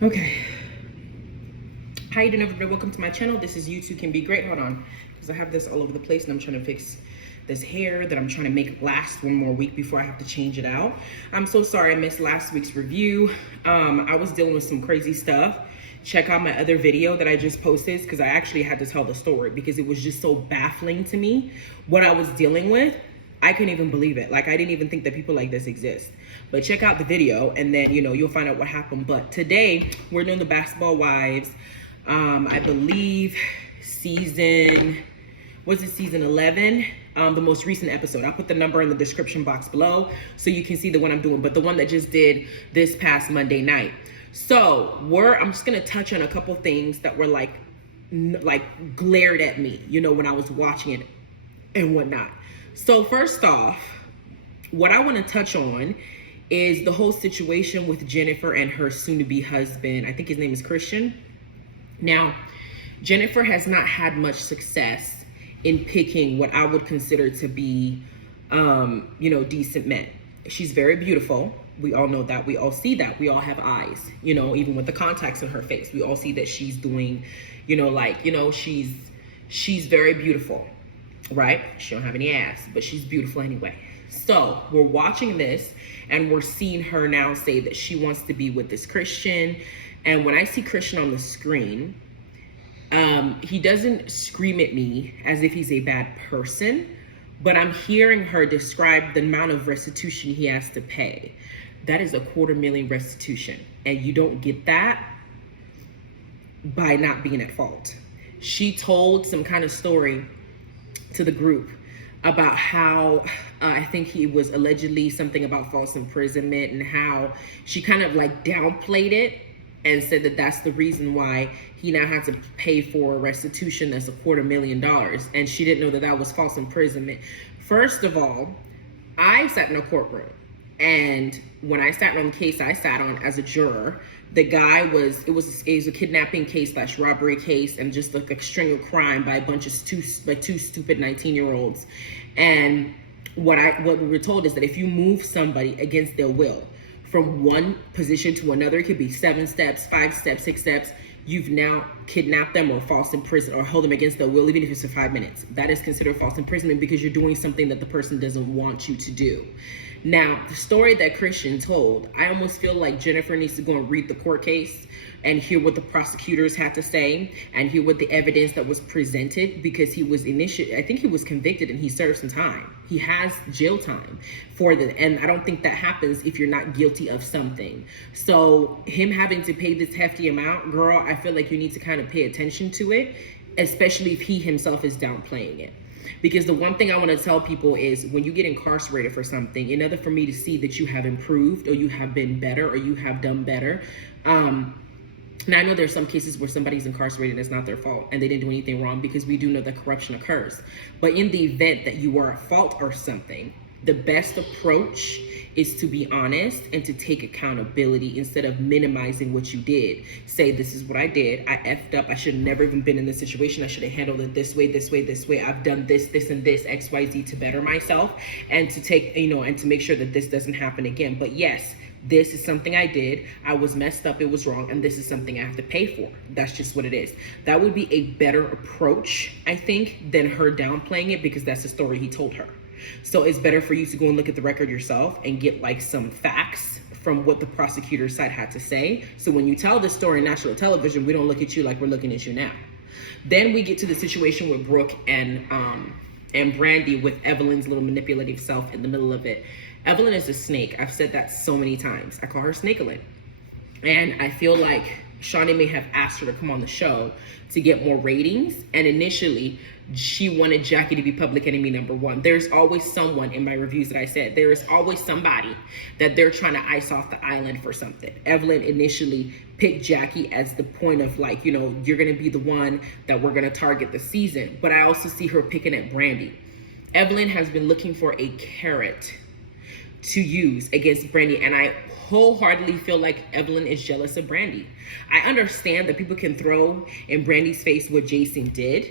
Okay. How you doing, everybody? Welcome to my channel. This is You Too Can Be Great. Hold on, because I have this all over the place and I'm trying to fix this hair that I'm trying to make last one more week before I have to change it out. I'm so sorry I missed last week's review. I was dealing with some crazy stuff. Check out my other video that I just posted, because I actually had to tell the story because it was just so baffling to me what I was dealing with. I couldn't even believe it. Like, I didn't even think that people like this exist. But check out the video and then, you'll find out what happened. But today we're doing the Basketball Wives. I believe season 11, the most recent episode. I'll put the number in the description box below so you can see the one I'm doing, but the one that just did this past Monday night. So I'm just gonna touch on a couple things that were like glared at me, when I was watching it and whatnot. So first off, what I want to touch on is the whole situation with Jennifer and her soon-to-be husband. I think his name is Christian. Now, Jennifer has not had much success in picking what I would consider to be, decent men. She's very beautiful. We all know that. We all see that. We all have eyes, even with the contacts in her face. We all see that she's doing, she's very beautiful, right? She don't have any ass, but she's beautiful anyway. So we're watching this and we're seeing her now say that she wants to be with this Christian. And when I see Christian on the screen, he doesn't scream at me as if he's a bad person, but I'm hearing her describe the amount of restitution he has to pay. That is $250,000 restitution. And you don't get that by not being at fault. She told some kind of story to the group about how I think he was allegedly something about false imprisonment, and how she kind of downplayed it and said that that's the reason why he now had to pay for a restitution that's $250,000. And she didn't know that that was false imprisonment. First of all, I sat in a courtroom, and when I sat on the case I sat on as a juror, the guy was a kidnapping case / robbery case, and just like a string of crime by a bunch of two stupid 19-year-olds. And what we were told is that if you move somebody against their will from one position to another, it could be 7 steps, 5 steps, 6 steps, you've now kidnapped them or false imprisoned or hold them against their will, even if it's for 5 minutes. That is considered false imprisonment because you're doing something that the person doesn't want you to do. Now, the story that Christian told, I almost feel like Jennifer needs to go and read the court case and hear what the prosecutors had to say and hear what the evidence that was presented, because he was I think he was convicted and he served some time. He has jail time for and I don't think that happens if you're not guilty of something. So him having to pay this hefty amount, girl, I feel like you need to kind of pay attention to it, especially if he himself is downplaying it. Because the one thing I want to tell people is when you get incarcerated for something, in order for me to see that you have improved or you have been better or you have done better, now I know there's some cases where somebody's incarcerated and it's not their fault and they didn't do anything wrong, because we do know that corruption occurs. But in the event that you are at fault or something, the best approach is to be honest and to take accountability instead of minimizing what you did. Say, this is what I did. I effed up. I should have never even been in this situation. I should have handled it this way, this way, this way. I've done this, this, and this, X, Y, Z to better myself and to take, and to make sure that this doesn't happen again. But yes, this is something I did. I was messed up. It was wrong. And this is something I have to pay for. That's just what it is. That would be a better approach, I think, than her downplaying it, because that's the story he told her. So it's better for you to go and look at the record yourself and get some facts from what the prosecutor's side had to say. So when you tell this story on national television, we don't look at you like we're looking at you now. Then we get to the situation with Brooke and Brandy, with Evelyn's little manipulative self in the middle of it. Evelyn is a snake. I've said that so many times. I call her Snakealyn. And I feel like Shawnee may have asked her to come on the show to get more ratings. And initially, she wanted Jackie to be public enemy #1. There's always someone, in my reviews that I said, there is always somebody that they're trying to ice off the island for something. Evelyn initially picked Jackie as the point of you're going to be the one that we're going to target this season. But I also see her picking at Brandy. Evelyn has been looking for a carrot to use against Brandy, and I wholeheartedly feel like Evelyn is jealous of Brandy. I understand that people can throw in Brandy's face what Jason did,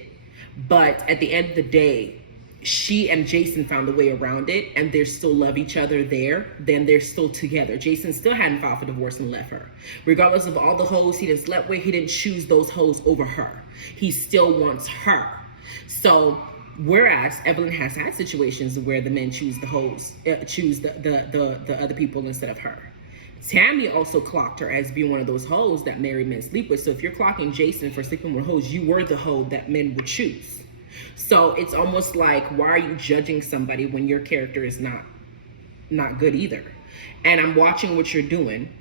but at the end of the day, she and Jason found a way around it, and they still love each other there, then they're still together. Jason still hadn't filed for divorce and left her. Regardless of all the hoes he didn't slept with, he didn't choose those hoes over her. He still wants her. So, whereas Evelyn has had situations where the men choose the hoes, choose the other people instead of her. Tammy also clocked her as being one of those hoes that married men sleep with. So if you're clocking Jason for sleeping with hoes, you were the hoe that men would choose. So it's almost like, why are you judging somebody when your character is not good either? And I'm watching what you're doing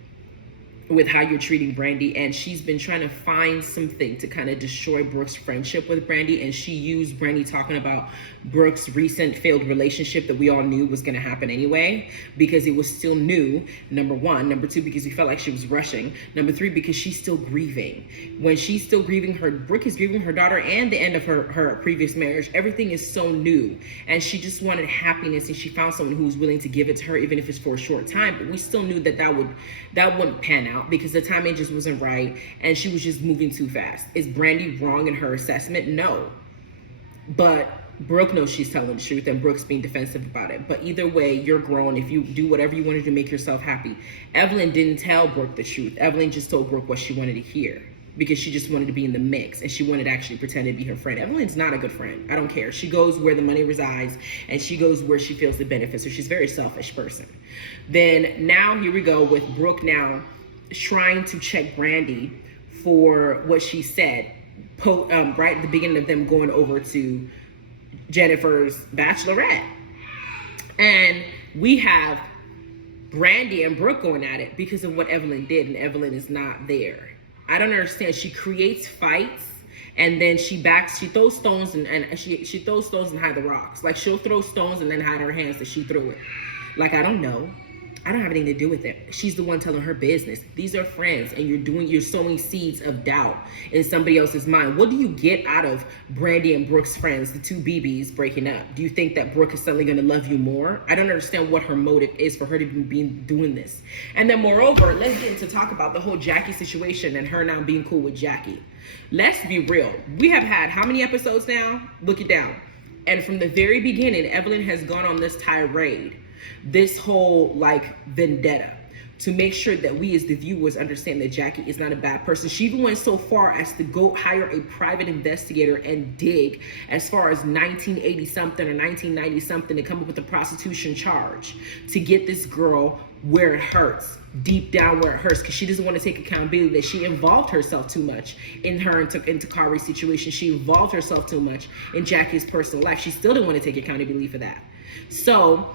with how you're treating Brandy, and she's been trying to find something to kind of destroy Brooke's friendship with Brandy, and she used Brandy talking about Brooke's recent failed relationship that we all knew was going to happen anyway, because it was still new, number one. Number two, because we felt like she was rushing. Number three, because she's still grieving. When she's still grieving, Brooke is grieving her daughter and the end of her previous marriage. Everything is so new, and she just wanted happiness, and she found someone who's willing to give it to her, even if it's for a short time. But we still knew that wouldn't pan out, because the timing just wasn't right, and she was just moving too fast. Is Brandy wrong in her assessment? No. But Brooke knows she's telling the truth, and Brooke's being defensive about it. But either way, you're grown. If you do whatever you wanted to make yourself happy. Evelyn didn't tell Brooke the truth. Evelyn just told Brooke what she wanted to hear, because she just wanted to be in the mix, and she wanted to actually pretend to be her friend. Evelyn's not a good friend. I don't care. She goes where the money resides, and she goes where she feels the benefits. So she's a very selfish person. Then now here we go with Brooke now trying to check Brandy for what she said right at the beginning of them going over to Jennifer's bachelorette. And we have Brandy and Brooke going at it because of what Evelyn did, and Evelyn is not there. I don't understand. She creates fights, and then she throws stones and she throws stones and hide the rocks. Like, she'll throw stones and then hide her hands that she threw it. Like, I don't know. I don't have anything to do with it. She's the one telling her business. These are friends, and you're sowing seeds of doubt in somebody else's mind. What do you get out of Brandy and Brooke's friends, the two BBs breaking up? Do you think that Brooke is suddenly going to love you more? I don't understand what her motive is for her to be doing this. And then moreover, let's get into talk about the whole Jackie situation and her now being cool with Jackie. Let's be real. We have had how many episodes now? Look it down. And from the very beginning, Evelyn has gone on this tirade, this whole like vendetta, to make sure that we as the viewers understand that Jackie is not a bad person. She even went so far as to go hire a private investigator and dig as far as 1980 something or 1990 something to come up with a prostitution charge to get this girl where it hurts, deep down where it hurts, because she doesn't want to take accountability that she involved herself too much in her and Kari's situation. She involved herself too much in Jackie's personal life. She still didn't want to take accountability for that. So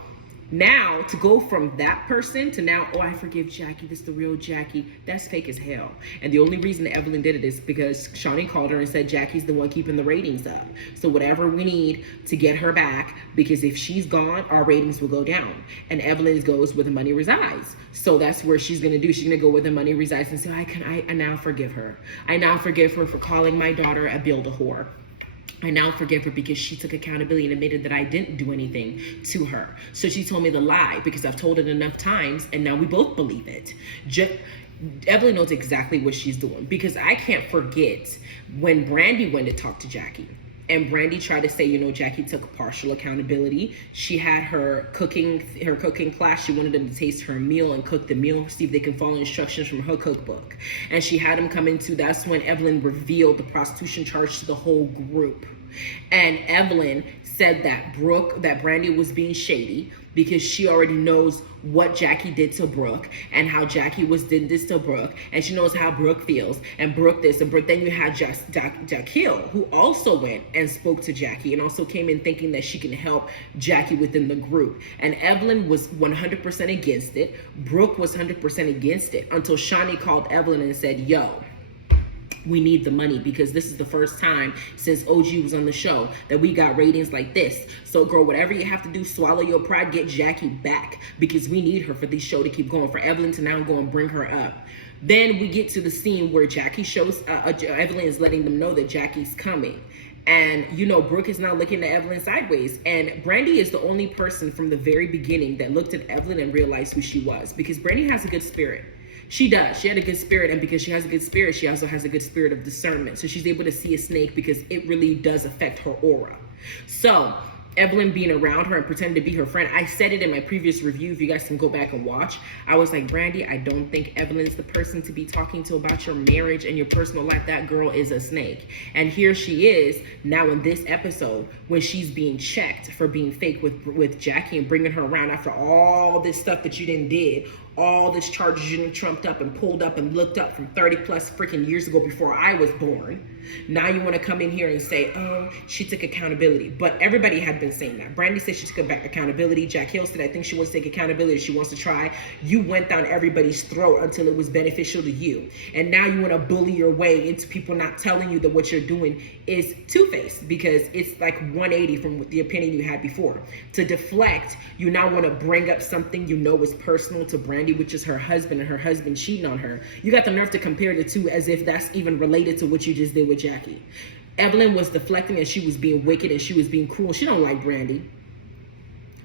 now to go from that person to now, oh, I forgive Jackie, this is the real Jackie, that's fake as hell. And the only reason that Evelyn did it is because Shawnee called her and said Jackie's the one keeping the ratings up. So whatever we need to get her back, because if she's gone, our ratings will go down. And Evelyn goes where the money resides. So that's where she's gonna do. She's gonna go where the money resides and say, I now forgive her. I now forgive her for calling my daughter a build-a-whore. I now forgive her because she took accountability and admitted that I didn't do anything to her. So she told me the lie because I've told it enough times, and now we both believe it. Evelyn knows exactly what she's doing, because I can't forget when Brandy went to talk to Jackie. And Brandy tried to say, you know, Jackie took partial accountability. She had her cooking class. She wanted them to taste her meal and cook the meal, see if they can follow instructions from her cookbook. And she had them come into, that's when Evelyn revealed the prostitution charge to the whole group. And Evelyn said that Brandy was being shady because she already knows what Jackie did to Brooke and how Jackie did this to Brooke, and she knows how Brooke feels, and Brooke this, and Brooke. Then you had Jaquil, who also went and spoke to Jackie and also came in thinking that she can help Jackie within the group. And Evelyn was 100% against it. Brooke was 100% against it until Shawnee called Evelyn and said, yo, we need the money, because this is the first time since OG was on the show that we got ratings like this. So girl, whatever you have to do, swallow your pride, get Jackie back, because we need her for this show to keep going, for Evelyn to now go and bring her up. Then we get to the scene where Jackie shows, Evelyn is letting them know that Jackie's coming. And, you know, Brooke is now looking at Evelyn sideways. And Brandy is the only person from the very beginning that looked at Evelyn and realized who she was, because Brandy has a good spirit. She does. She had a good spirit, and because she has a good spirit, she also has a good spirit of discernment. So she's able to see a snake because it really does affect her aura. So Evelyn being around her and pretending to be her friend. I said it in my previous review, if you guys can go back and watch. I was like, Brandy, I don't think Evelyn's the person to be talking to about your marriage and your personal life. That girl is a snake. And here she is now in this episode when she's being checked for being fake with Jackie and bringing her around after all this stuff that you did, all this charges you done trumped up and pulled up and looked up from 30 plus freaking years ago before I was born. Now you want to come in here and say, oh, she took accountability. But everybody had been saying that. Brandy said she took back accountability. Jack Hill said, I think she wants to take accountability. She wants to try. You went down everybody's throat until it was beneficial to you. And now you want to bully your way into people not telling you that what you're doing is two-faced, because it's like 180 from the opinion you had before. To deflect, you now want to bring up something you know is personal to Brandy, which is her husband and her husband cheating on her. You got the nerve to compare the two as if that's even related to what you just did with Jackie. Evelyn was deflecting and she was being wicked and she was being cruel. She don't like Brandy.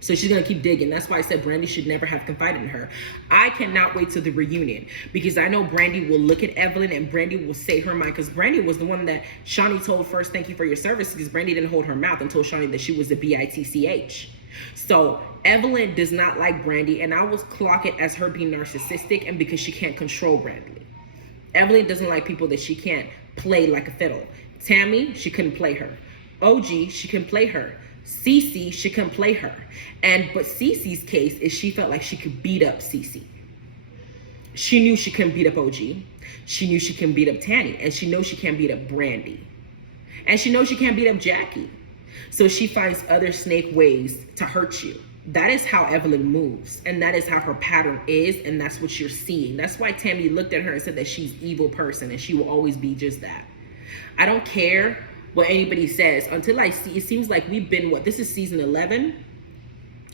So she's going to keep digging. That's why I said Brandy should never have confided in her. I cannot wait till the reunion, because I know Brandy will look at Evelyn and Brandy will say her mind, because Brandy was the one that Shawnee told first, thank you for your service, because Brandy didn't hold her mouth and told Shawnee that she was the bitch. So Evelyn does not like Brandy, and I will clock it as her being narcissistic and because she can't control Brandy. Evelyn doesn't like people that she can't play like a fiddle. Tammy, she couldn't play her. OG, she couldn't play her. Cece, she couldn't play her. But Cece's case is she felt like she could beat up Cece. She knew she couldn't beat up OG. She knew she couldn't beat up Tanny. And she knows she can't beat up Brandy. And she knows she can't beat up Jackie. So she finds other snake ways to hurt you. That is how Evelyn moves. And that is how her pattern is. And that's what you're seeing. That's why Tammy looked at her and said that she's an evil person. And she will always be just that. I don't care what anybody says until I see, it seems like we've been, this is season 11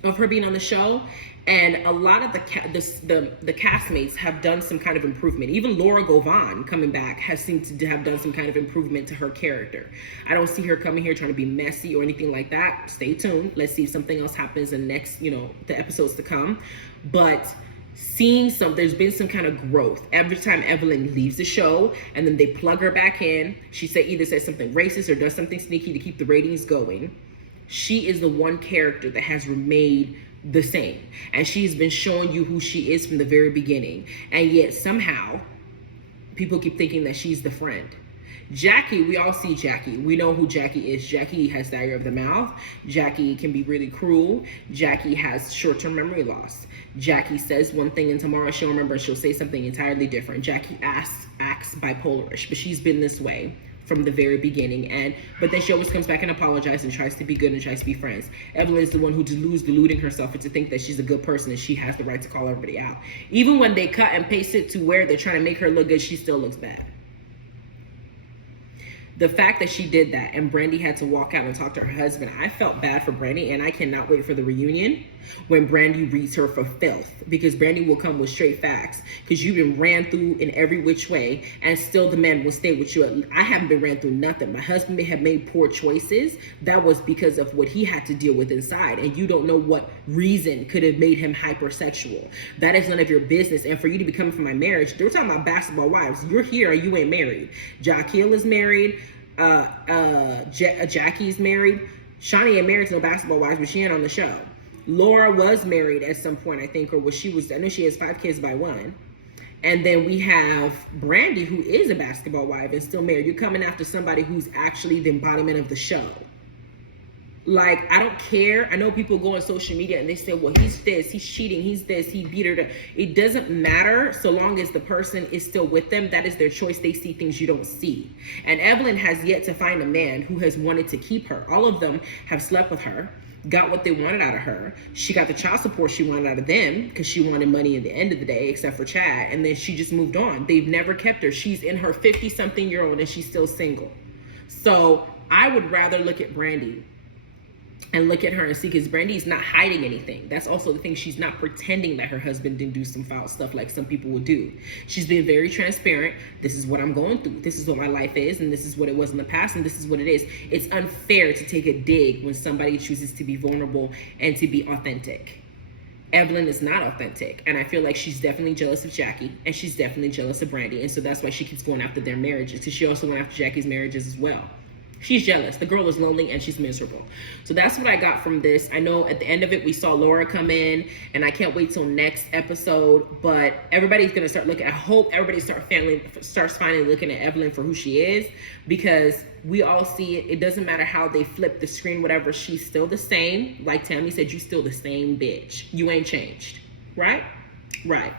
of her being on the show, and a lot of the castmates have done some kind of improvement. Even Laura Govan coming back has seemed to have done some kind of improvement to her character. I don't see her coming here trying to be messy or anything like that. Stay tuned. Let's see if something else happens in next, the episodes to come. But there's been some kind of growth. Every time Evelyn leaves the show and then they plug her back in, she either says something racist or does something sneaky to keep the ratings going. She is the one character that has remained the same. And she's been showing you who she is from the very beginning. And yet somehow people keep thinking that she's the friend. Jackie, we all see Jackie. We know who Jackie is. Jackie has diarrhea of the mouth. Jackie can be really cruel. Jackie has short-term memory loss. Jackie says one thing and tomorrow she'll remember and she'll say something entirely different. Jackie acts bipolarish, but she's been this way from the very beginning. But then she always comes back and apologizes and tries to be good and tries to be friends. Evelyn is the one who deluding herself into think that she's a good person and she has the right to call everybody out. Even when they cut and paste it to where they're trying to make her look good, she still looks bad. The fact that she did that and Brandy had to walk out and talk to her husband, I felt bad for Brandy, and I cannot wait for the reunion when Brandy reads her for filth, because Brandy will come with straight facts, because you've been ran through in every which way and still the man will stay with you. I haven't been ran through nothing. My husband may have made poor choices. That was because of what he had to deal with inside, and you don't know what reason could have made him hypersexual. That is none of your business. And for you to be coming from my marriage, they're talking about basketball wives. You're here or you ain't married. Jaquil is married. Jackie's married. Shawnee ain't married to no basketball wives, but she ain't on the show. Laura was married at some point, I think, I know she has 5 kids by one. And then we have Brandy, who is a basketball wife and still married. You're coming after somebody who's actually the embodiment of the show. Like, I don't care. I know people go on social media and they say, well, he's this, he's cheating, he's this, he beat her. It doesn't matter so long as the person is still with them. That is their choice. They see things you don't see. And Evelyn has yet to find a man who has wanted to keep her. All of them have slept with her, got what they wanted out of her. She got the child support she wanted out of them because she wanted money at the end of the day, except for Chad. And then she just moved on. They've never kept her. She's in her 50-something-year-old and she's still single. So I would rather look at Brandy and look at her and see, because Brandy's not hiding anything. That's also the thing. She's not pretending that her husband didn't do some foul stuff like some people would do. She's been very transparent. This is what I'm going through. This is what my life is, and this is what it was in the past, and this is what it is. It's unfair to take a dig when somebody chooses to be vulnerable and to be authentic. Evelyn is not authentic, and I feel like she's definitely jealous of Jackie, and she's definitely jealous of Brandy, and so that's why she keeps going after their marriages, because she also went after Jackie's marriages as well. She's jealous. The girl is lonely and she's miserable. So that's what I got from this. I know at the end of it, we saw Laura come in, and I can't wait till next episode. But everybody's gonna start looking. I hope everybody starts finally looking at Evelyn for who she is, because we all see it. It doesn't matter how they flip the screen, whatever. She's still the same. Like Tammy said, you still the same bitch. You ain't changed, right? Right.